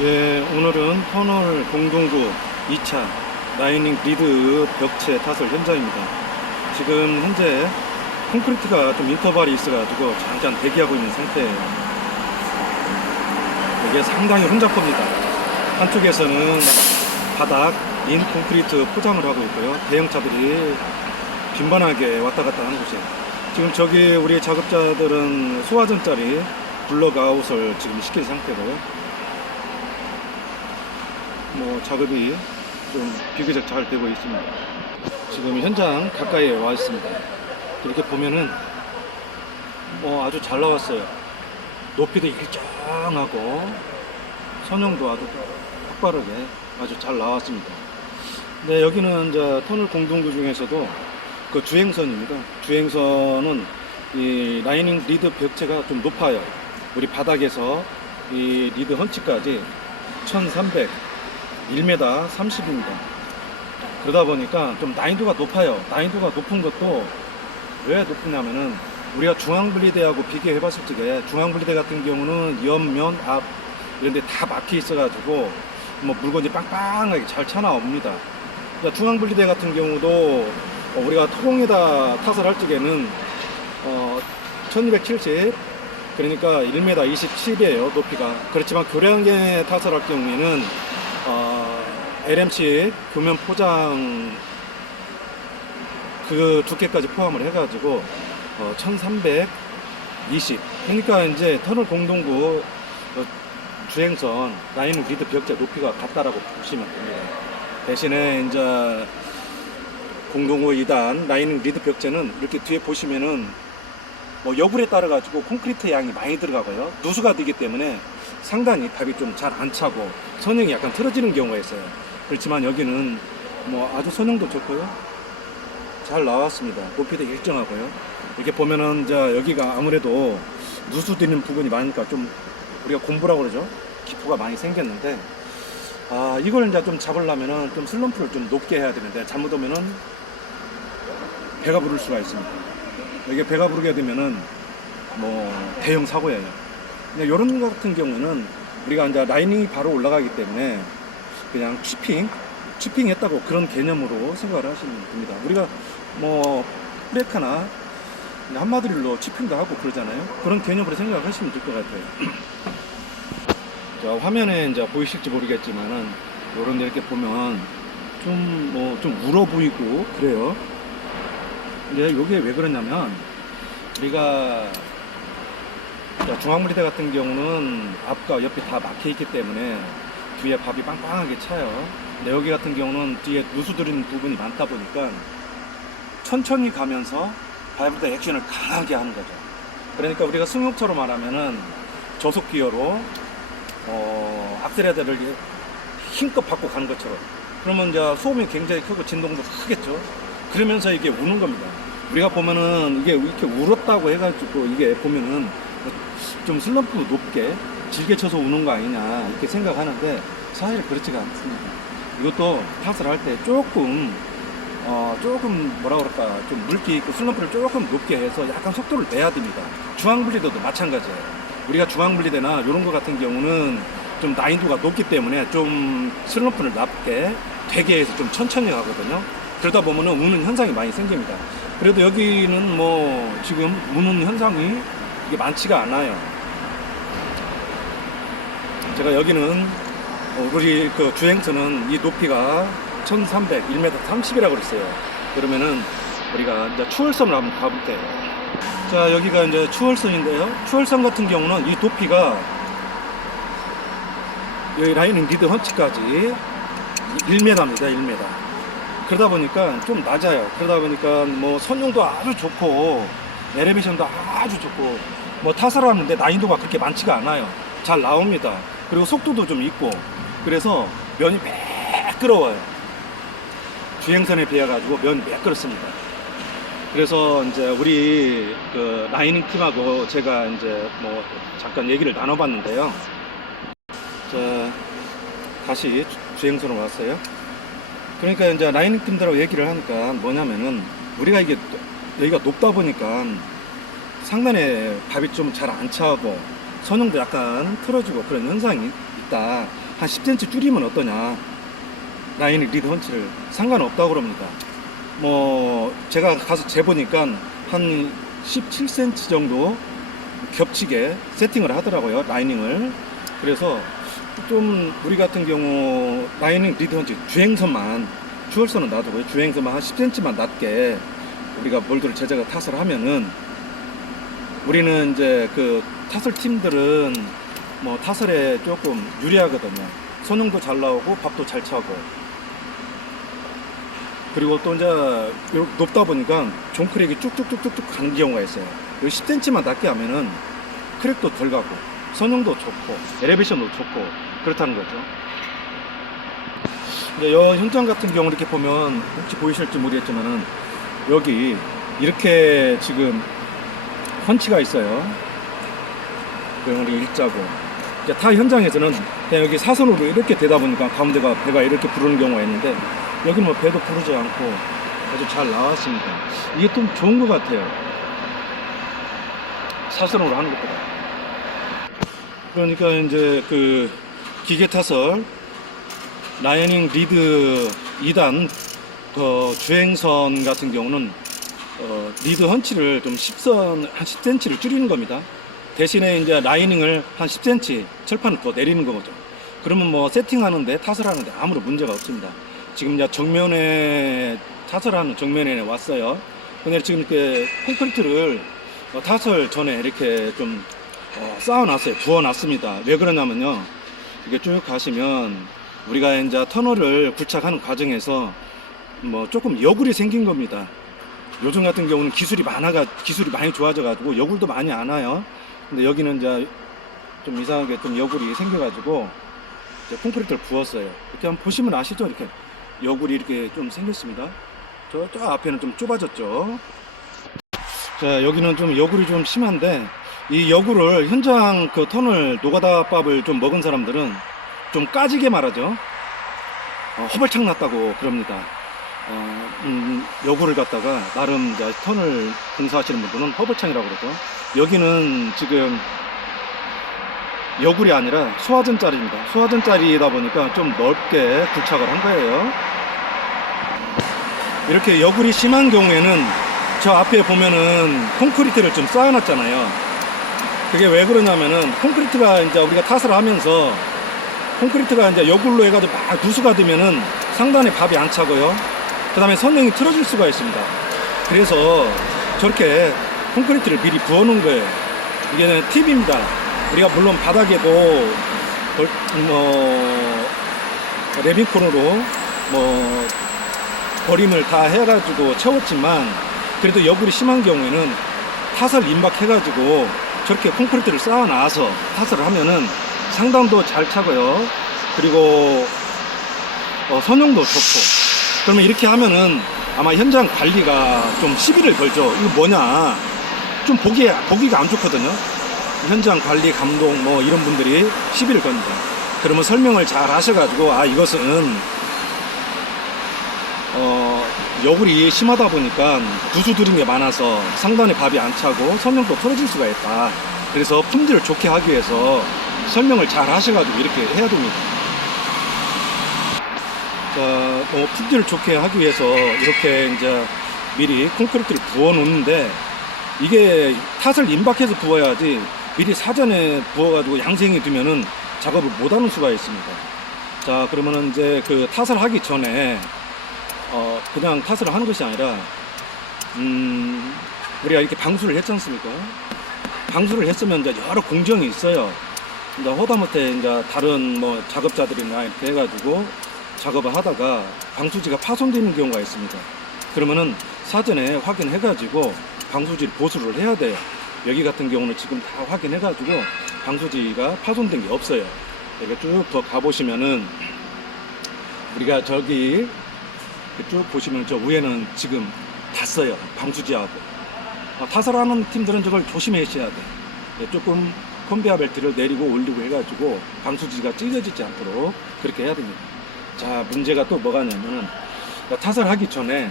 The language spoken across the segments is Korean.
예, 오늘은 터널 공동구 2차 라이닝 리드 벽체 타설 현장입니다. 지금 현재 콘크리트가 좀 인터벌이 있어가지고 잠깐 대기하고 있는 상태예요. 이게 상당히 혼잡합니다. 한쪽에서는 바닥 인 콘크리트 포장을 하고 있고요. 대형차들이 빈번하게 왔다 갔다 하는 곳이에요. 지금 저기 우리 작업자들은 소화전짜리 블럭아웃을 지금 시킨 상태고요. 작업이 좀 비교적 잘 되고 있습니다. 지금 현장 가까이에 와 있습니다. 이렇게 보면은 아주 잘 나왔어요. 높이도 일정하고 선형도 아주 확바르게 아주 잘 나왔습니다. 네, 여기는 이제 터널 공동구 중에서도 그 주행선입니다. 주행선은 이 라이닝 리드 벽체가 좀 높아요. 우리 바닥에서 이 리드 헌치까지 1300 1m 30입니다. 그러다 보니까 좀 난이도가 높아요. 난이도가 높은 것도 왜 높으냐면은 우리가 중앙분리대하고 비교해 봤을 적에 중앙분리대 같은 경우는 옆면 앞 이런데 다 막혀 있어가지고 물건이 빵빵하게 잘 차 나옵니다. 중앙분리대 같은 경우도 우리가 토공에다 타설 할 적에는 1270 그러니까 1m 27이에요 높이가. 그렇지만 교량에 타설할 경우에는 LMC 교면 포장 그 두께까지 포함을 해가지고 1320 그러니까 이제 터널 공동구 주행선 라이닝 리드 벽체 높이가 같다라고 보시면 됩니다. 대신에 이제 공동구 2단 라이닝 리드 벽체는 이렇게 뒤에 보시면은 여불에 따라 가지고 콘크리트 양이 많이 들어가고요. 누수가 되기 때문에 상당히 답이 좀 잘 안 차고 선형이 약간 틀어지는 경우가 있어요. 그렇지만 여기는 아주 선형도 좋고요. 잘 나왔습니다. 높이도 일정하고요. 이렇게 보면은 이제 여기가 아무래도 누수되는 부분이 많으니까 좀 우리가 곰부라고 그러죠. 기포가 많이 생겼는데 이걸 이제 좀 잡으려면은 좀 슬럼프를 좀 높게 해야 되는데 잘못하면은 배가 부를 수가 있습니다. 이게 배가 부르게 되면은 대형 사고예요. 이런 것 같은 경우는 우리가 이제 라이닝이 바로 올라가기 때문에 그냥 치핑 했다고 그런 개념으로 생각을 하시면 됩니다. 우리가 브레이크나 한마디로 치핑도 하고 그러잖아요. 그런 개념으로 생각을 하시면 될 것 같아요. 자, 화면에 이제 보이실지 모르겠지만은 요런 데 이렇게 보면 좀 울어 보이고 그래요. 근데 요게 왜 그러냐면 우리가 중앙분리대 같은 경우는 앞과 옆이 다 막혀 있기 때문에 뒤에 밥이 빵빵하게 차요. 근데 여기 같은 경우는 뒤에 누수 들이는 부분이 많다 보니까 천천히 가면서 밟을 액션을 강하게 하는 거죠. 그러니까 우리가 승용차로 말하면은 저속 기어로 악셀레터를 힘껏 받고 가는 것처럼 그러면 이제 소음이 굉장히 크고 진동도 크겠죠. 그러면서 이게 우는 겁니다. 우리가 보면은 이게 이렇게 울었다고 해가지고 이게 보면은 좀 슬럼프 높게 질게 쳐서 우는 거 아니냐 이렇게 생각하는데 사실 그렇지가 않습니다. 이것도 탓을 할 때 조금 뭐라 그럴까 좀 물기 있고 슬럼프를 조금 높게 해서 약간 속도를 내야 됩니다. 중앙분리대도 마찬가지예요. 우리가 중앙분리대나 이런 거 같은 경우는 좀 난이도가 높기 때문에 좀 슬럼프를 낮게 되게 해서 좀 천천히 가거든요. 그러다 보면은 우는 현상이 많이 생깁니다. 그래도 여기는 지금 우는 현상이 이게 많지가 않아요. 제가 여기는 우리 그 주행선은 이 높이가 1300 1m 30이라고 그랬어요. 그러면은 우리가 이제 추월선을 한번 가볼게요. 자, 여기가 이제 추월선인데요. 추월선 같은 경우는 이 높이가 여기 라이닝 리드 헌치까지 1m입니다. 1m. 그러다 보니까 좀 낮아요. 그러다 보니까 선용도 아주 좋고 엘리베이션도 아주 좋고 타설하는데 난이도가 그렇게 많지가 않아요. 잘 나옵니다. 그리고 속도도 좀 있고 그래서 면이 매끄러워요. 주행선에 비해 가지고 면이 매끄럽습니다. 그래서 이제 우리 그 라이닝 팀하고 제가 이제 잠깐 얘기를 나눠봤는데요. 자, 다시 주행선으로 왔어요. 그러니까 이제 라이닝 팀들하고 얘기를 하니까 뭐냐면은 우리가 이게 여기가 높다 보니까 상단에 밥이 좀 잘 안 차고 선형도 약간 틀어지고 그런 현상이 있다. 한 10cm 줄이면 어떠냐. 라이닝 리드 헌치를 상관없다고 그럽니다. 뭐 제가 가서 재보니까 한 17cm 정도 겹치게 세팅을 하더라고요, 라이닝을. 그래서 좀 우리 같은 경우 라이닝 리드 헌치 주행선만, 추월선은 놔두고요, 주행선만 한 10cm만 낮게 우리가 몰드를 제작을 탓을 하면은, 우리는 이제 그 타설 팀들은 뭐 타설에 조금 유리하거든요. 선용도 잘 나오고 밥도 잘 차고, 그리고 또 이제 높다 보니까 종크랙이 쭉쭉쭉쭉쭉 가는 경우가 있어요. 10cm만 낮게 하면은 크랙도 덜 가고 선용도 좋고 엘리베이션도 좋고 그렇다는 거죠. 근데 이 현장 같은 경우 이렇게 보면 혹시 보이실지 모르겠지만은 여기 이렇게 지금 펀치가 있어요. 우리 일자고. 이제 타 현장에서는 그냥 여기 사선으로 이렇게 되다 보니까 가운데가 배가 이렇게 부르는 경우가 있는데, 여기는 뭐 배도 부르지 않고 아주 잘 나왔습니다. 이게 좀 좋은 것 같아요, 사선으로 하는 것보다. 그러니까 이제 그 기계 타설 라이닝 리드 2단 주행선 같은 경우는 리드 헌치를 좀 10한 10cm를 줄이는 겁니다. 대신에 이제 라이닝을 한 10cm 철판을 더 내리는 거죠. 그러면 뭐 세팅하는데, 타설하는데 아무런 문제가 없습니다. 지금 이제 정면에 타설하는 정면에 왔어요. 근데 지금 이렇게 콘크리트를 타설 전에 이렇게 좀 쌓아놨어요. 부어놨습니다. 왜 그러냐면요, 이게 쭉 가시면 우리가 이제 터널을 굴착하는 과정에서 뭐 조금 여굴이 생긴 겁니다. 요즘 같은 경우는 기술이 많이 좋아져가지고 여굴도 많이 안 와요. 근데 여기는 이제 좀 이상하게 좀 여굴이 생겨가지고 이제 콘크리트를 부었어요. 이렇게 한번 보시면 아시죠? 이렇게 여굴이 이렇게 좀 생겼습니다. 저 앞에는 좀 좁아졌죠. 자, 여기는 좀 여굴이 좀 심한데, 이 여굴을 현장 그 터널 노가다밥을 좀 먹은 사람들은 좀 까지게 말하죠. 허벌창 났다고 그럽니다. 여굴을 갖다가 나름 이제 터널 공사하시는 분들은 허벌창이라고 그러죠. 여기는 지금 여굴이 아니라 소화전짜리입니다. 소화전짜리다 보니까 좀 넓게 굴착을 한 거예요. 이렇게 여굴이 심한 경우에는 저 앞에 보면은 콘크리트를 좀 쌓아놨잖아요. 그게 왜 그러냐면은 콘크리트가 이제 우리가 탓을 하면서 콘크리트가 이제 여굴로 해가지고 막 누수가 되면은 상단에 밥이 안 차고요. 그 다음에 선명이 틀어질 수가 있습니다. 그래서 저렇게 콘크리트를 미리 부어놓은 거예요. 이게 팁입니다. 우리가 물론 바닥에도 레빙콘으로 뭐 버림을 다 해가지고 채웠지만, 그래도 여굴이 심한 경우에는 타설 임박해가지고 저렇게 콘크리트를 쌓아놔서 타설을 하면은 상단도 잘 차고요. 그리고 선용도 좋고. 그러면 이렇게 하면은 아마 현장 관리가 좀 시비를 걸죠. 이거 뭐냐, 좀 보기가 안 좋거든요. 현장 관리 감독 뭐 이런 분들이 시비를 겁니다. 그러면 설명을 잘 하셔가지고, 이것은 여굴이 심하다 보니까 누수 들인 게 많아서 상단에 밥이 안 차고 선용도 틀어질 수가 있다. 그래서 품질을 좋게 하기 위해서 설명을 잘 하셔가지고 이렇게 해야 됩니다. 자, 품질을 좋게 하기 위해서 이렇게 이제 미리 콘크리트를 부어 놓는데, 이게 탓을 임박해서 부어야지 미리 사전에 부어가지고 양생이 되면은 작업을 못하는 수가 있습니다. 자, 그러면은 이제 그 탓을 하기 전에 그냥 탓을 하는 것이 아니라 우리가 이렇게 방수를 했지 않습니까? 방수를 했으면 이제 여러 공정이 있어요. 이제 허다못해 이제 다른 뭐 작업자들이나 이렇게 해가지고 작업을 하다가 방수지가 파손되는 경우가 있습니다. 그러면은 사전에 확인해가지고 방수지를 보수를 해야 돼요. 여기 같은 경우는 지금 다 확인해가지고 방수지가 파손된 게 없어요. 여기 쭉 더 가보시면은 우리가 저기 쭉 보시면 저 위에는 지금 닿았어요. 방수지하고. 타설하는 팀들은 저걸 조심하셔야 돼. 조금 컨베어 벨트를 내리고 올리고 해가지고 방수지가 찢어지지 않도록 그렇게 해야 됩니다. 자, 문제가 또 뭐가 있냐면은 타설하기 전에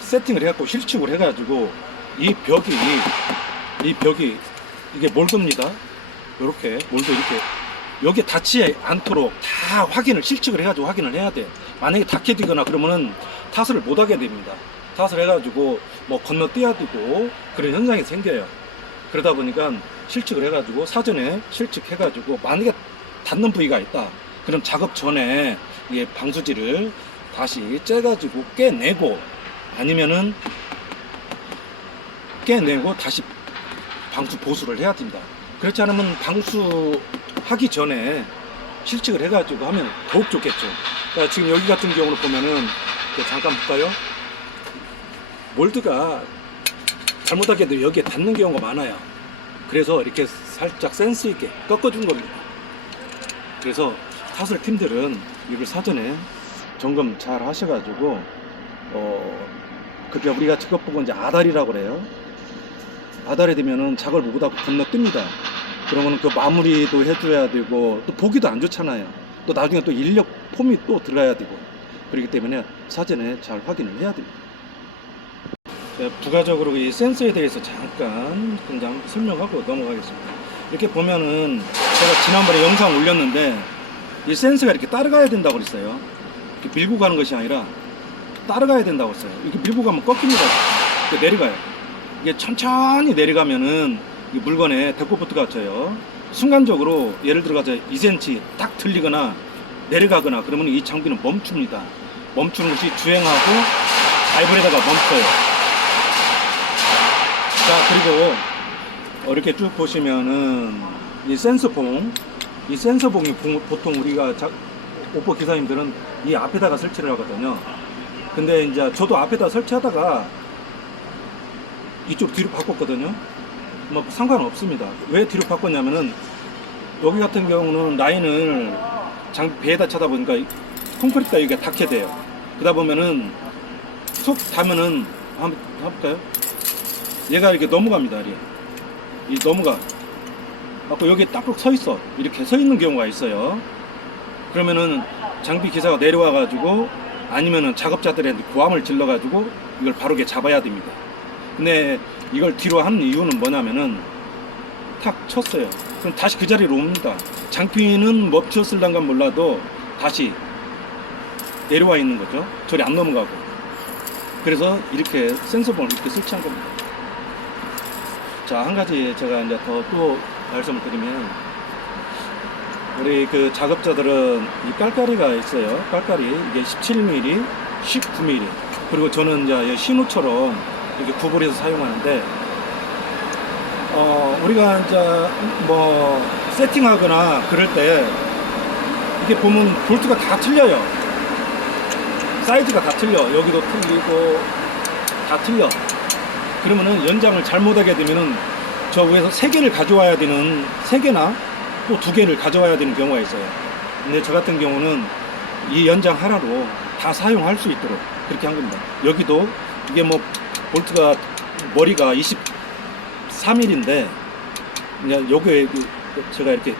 세팅을 해갖고 실축을 해가지고 이 벽이 이게 몰드입니다. 요렇게 몰드 여기에 닿지 않도록 다 실측을 해가지고 확인을 해야 돼. 만약에 닿게 되거나 그러면은 타설을 못 하게 됩니다. 타설 해가지고 뭐 건너뛰어야 되고 그런 현상이 생겨요. 그러다 보니까 실측을 해가지고 사전에 실측해가지고 만약에 닿는 부위가 있다. 그럼 작업 전에 이 방수지를 다시 째가지고 깨내고 아니면은 깨내고 다시 방수 보수를 해야 됩니다. 그렇지 않으면 방수하기 전에 실측을 해가지고 하면 더욱 좋겠죠. 그러니까 지금 여기 같은 경우를 보면은 잠깐 볼까요? 몰드가 잘못하게 되면 여기에 닿는 경우가 많아요. 그래서 이렇게 살짝 센스 있게 꺾어준 겁니다. 그래서 타설 팀들은 이걸 사전에 점검 잘 하셔가지고 그때 우리가 직업 보고 이제 아다리라고 그래요. 아다리 되면은 작업을 못하고 건너뜁니다. 그러면 그 마무리도 해줘야 되고 또 보기도 안 좋잖아요. 또 나중에 또 인력 폼이 또 들어가야 되고 그렇기 때문에 사전에 잘 확인을 해야 됩니다. 부가적으로 이 센서에 대해서 잠깐 그냥 설명하고 넘어가겠습니다. 이렇게 보면은 제가 지난번에 영상 올렸는데 이 센서가 이렇게 따라가야 된다고 그랬어요. 이렇게 밀고 가는 것이 아니라 따라가야 된다고 했어요. 이렇게 밀고 가면 꺾입니다. 이렇게 내려가요. 이게 천천히 내려가면은 이 물건에 데코포트가 져요. 순간적으로 예를 들어서 2cm 딱 틀리거나 내려가거나 그러면 이 장비는 멈춥니다. 멈추는 것이 주행하고 바이브레다가 멈춰요. 자, 그리고 이렇게 쭉 보시면은 이 센서봉, 이 센서봉이 보통 우리가 오퍼 기사님들은 이 앞에다가 설치를 하거든요. 근데 이제 저도 앞에다 설치하다가 이쪽 뒤로 바꿨거든요. 뭐 상관없습니다. 왜 뒤로 바꿨냐면은 여기 같은 경우는 라인을 배에다 차다 보니까 콘크리트가 여기가 닿게 돼요. 그러다 보면은 속 닿으면은 한번 해볼까요? 얘가 이렇게 넘어갑니다. 이 넘어가. 갖고 여기 딱 서 있어. 이렇게 서 있는 경우가 있어요. 그러면은 장비 기사가 내려와 가지고 아니면은 작업자들한테 고함을 질러 가지고 이걸 바로게 잡아야 됩니다. 근데 이걸 뒤로 한 이유는 뭐냐면은 탁 쳤어요. 그럼 다시 그 자리로 옵니다. 장비는 멈췄을란가 몰라도 다시 내려와 있는 거죠. 저리 안 넘어가고. 그래서 이렇게 센서봉을 이렇게 설치한 겁니다. 자, 한 가지 제가 이제 또 말씀을 드리면 우리 그 작업자들은 이 깔깔이가 있어요. 깔깔이 이게 17mm, 19mm 그리고 저는 이제 신호처럼 이렇게 구분해서 사용하는데 우리가 이제 뭐 세팅하거나 그럴 때 이렇게 보면 볼트가 다 틀려요. 사이즈가 다 틀려. 여기도 틀리고 다 틀려. 그러면은 연장을 잘못하게 되면은 저 위에서 3개를 가져와야 되는 3개나 또 2개를 가져와야 되는 경우가 있어요. 근데 저 같은 경우는 이 연장 하나로 다 사용할 수 있도록 그렇게 한 겁니다. 여기도 이게 뭐 볼트가 머리가 23mm인데 그냥 요게 제가 이렇게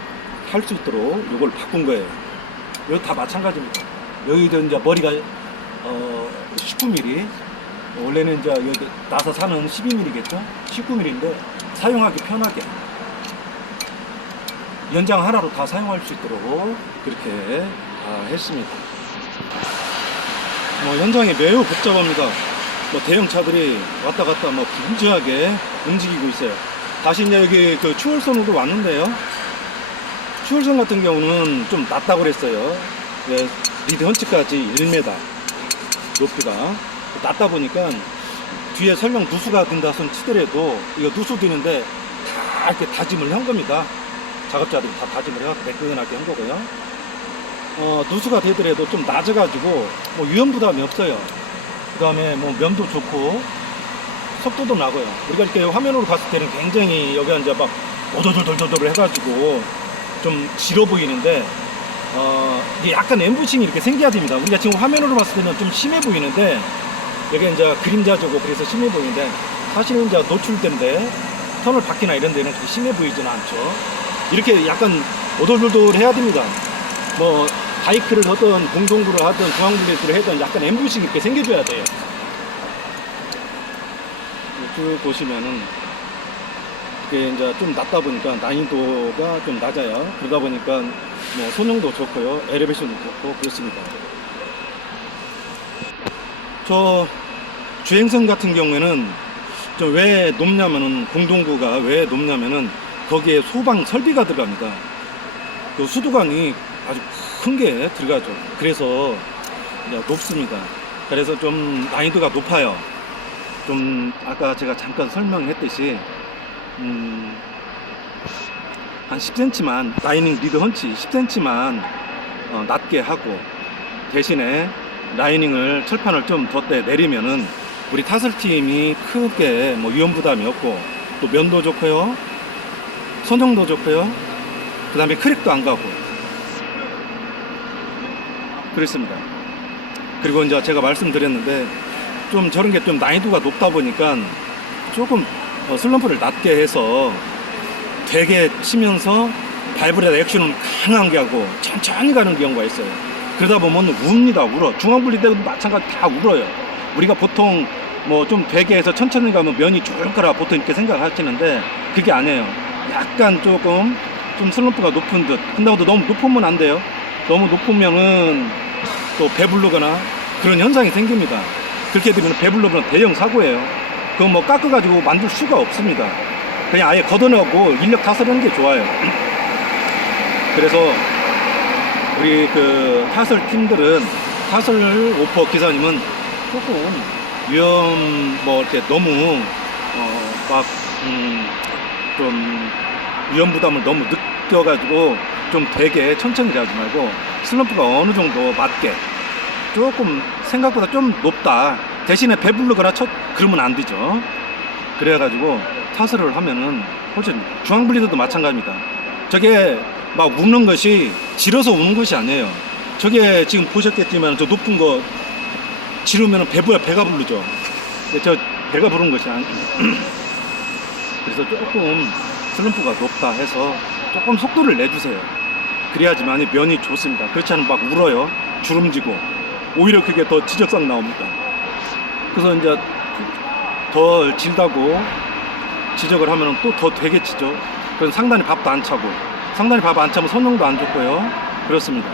할 수 있도록 요걸 바꾼 거예요. 여기 다 마찬가지입니다. 여기도 이제 머리가 19mm 원래는 이제 여기 나사 사는 12mm겠죠? 19mm인데 사용하기 편하게 연장 하나로 다 사용할 수 있도록 그렇게 했습니다. 현장이 매우 복잡합니다. 대형 차들이 왔다 갔다 분주하게 움직이고 있어요. 다시 이제 여기 그 추월선으로 왔는데요. 추월선 같은 경우는 좀 낮다고 그랬어요. 리드 헌치까지 1m 높이가 낮다 보니까 뒤에 설명 누수가 된다 손 치더라도 이거 누수 되는데 다 이렇게 다짐을 한 겁니다. 작업자들이 다 다짐을 해서 매끈하게 한 거고요. 누수가 되더라도 좀 낮아가지고 위험 부담이 없어요. 그 다음에 면도 좋고 속도도 나고요. 우리가 이렇게 화면으로 봤을 때는 굉장히 여기가 이제 막 오돌돌돌돌 해가지고 좀 질어 보이는데 이게 약간 엠부싱이 이렇게 생겨야 됩니다. 우리가 지금 화면으로 봤을 때는 좀 심해 보이는데 여기 이제 그림자적으로 그래서 심해 보이는데 사실은 이제 노출된데 터널 바퀴나 이런 데는 그렇게 심해 보이지는 않죠. 이렇게 약간 오돌돌돌 해야 됩니다. 바이크를 하든 공동구를 하든 중앙분리수를 하든 약간 엠부싱이 이렇게 생겨줘야 돼요. 쭉 보시면은 이게 이제 좀 낮다 보니까 난이도가 좀 낮아요. 그러다 보니까 뭐 손형도 좋고요, 엘리베이션도 좋고 그렇습니다. 저 주행성 같은 경우에는 저 왜 높냐면은, 공동구가 왜 높냐면은 거기에 소방 설비가 들어갑니다. 그 수도관이 아주 큰 게 들어가죠. 그래서 이제 높습니다. 그래서 좀 난이도가 높아요. 좀 아까 제가 잠깐 설명했듯이 한 10cm만, 라이닝 리드 헌치 10cm만 낮게 하고, 대신에 라이닝을, 철판을 좀 더 내리면은 우리 타설팀이 크게 뭐 위험 부담이 없고, 또 면도 좋고요, 선형도 좋고요, 그 다음에 크랙도 안 가고 그렇습니다. 그리고 이제 제가 말씀드렸는데, 좀 저런 게 좀 난이도가 높다 보니까 조금 슬럼프를 낮게 해서 되게 치면서 밟으려다 액션은 강하게 하고 천천히 가는 경우가 있어요. 그러다 보면 웁니다. 울어. 중앙분리 때도 마찬가지 다 울어요. 우리가 보통 뭐 좀 되게 해서 천천히 가면 면이 좋을 거라 보통 이렇게 생각하시는데, 그게 아니에요. 약간 조금 좀 슬럼프가 높은 듯. 근데도 너무 높으면 안 돼요. 너무 높으면은 또 배부르거나 그런 현상이 생깁니다. 그렇게 되면 배부르거나 대형 사고예요. 그건 뭐 깎아가지고 만들 수가 없습니다. 그냥 아예 걷어내고 인력 타설하는 게 좋아요. 그래서 우리 그 타설 팀들은, 타설 오퍼 기사님은 조금 뭐 이렇게 너무 좀 위험 부담을 너무 느껴가지고 좀 되게 천천히 가지 말고, 슬럼프가 어느 정도 맞게, 조금 생각보다 좀 높다, 대신에 배부르거나 그러면 안 되죠. 그래가지고 타설을 하면은 훨씬, 중앙분리도도 마찬가지입니다. 저게 막 우는 것이 질어서 우는 것이 아니에요. 저게 지금 보셨겠지만 저 높은 거 지르면은 배가 부르죠. 저 배가 부른 것이 아니에요. 그래서 조금 슬럼프가 높다 해서 조금 속도를 내주세요. 그래야지만 면이 좋습니다. 그렇지 않으면 막 울어요. 주름지고 오히려 그게 더 지적성 나옵니다. 그래서 이제 더 질다고 지적을 하면 또 더 되게 치죠. 그래서 상단에 밥도 안 차고, 상단에 밥 안 차면 선용도 안 좋고요. 그렇습니다.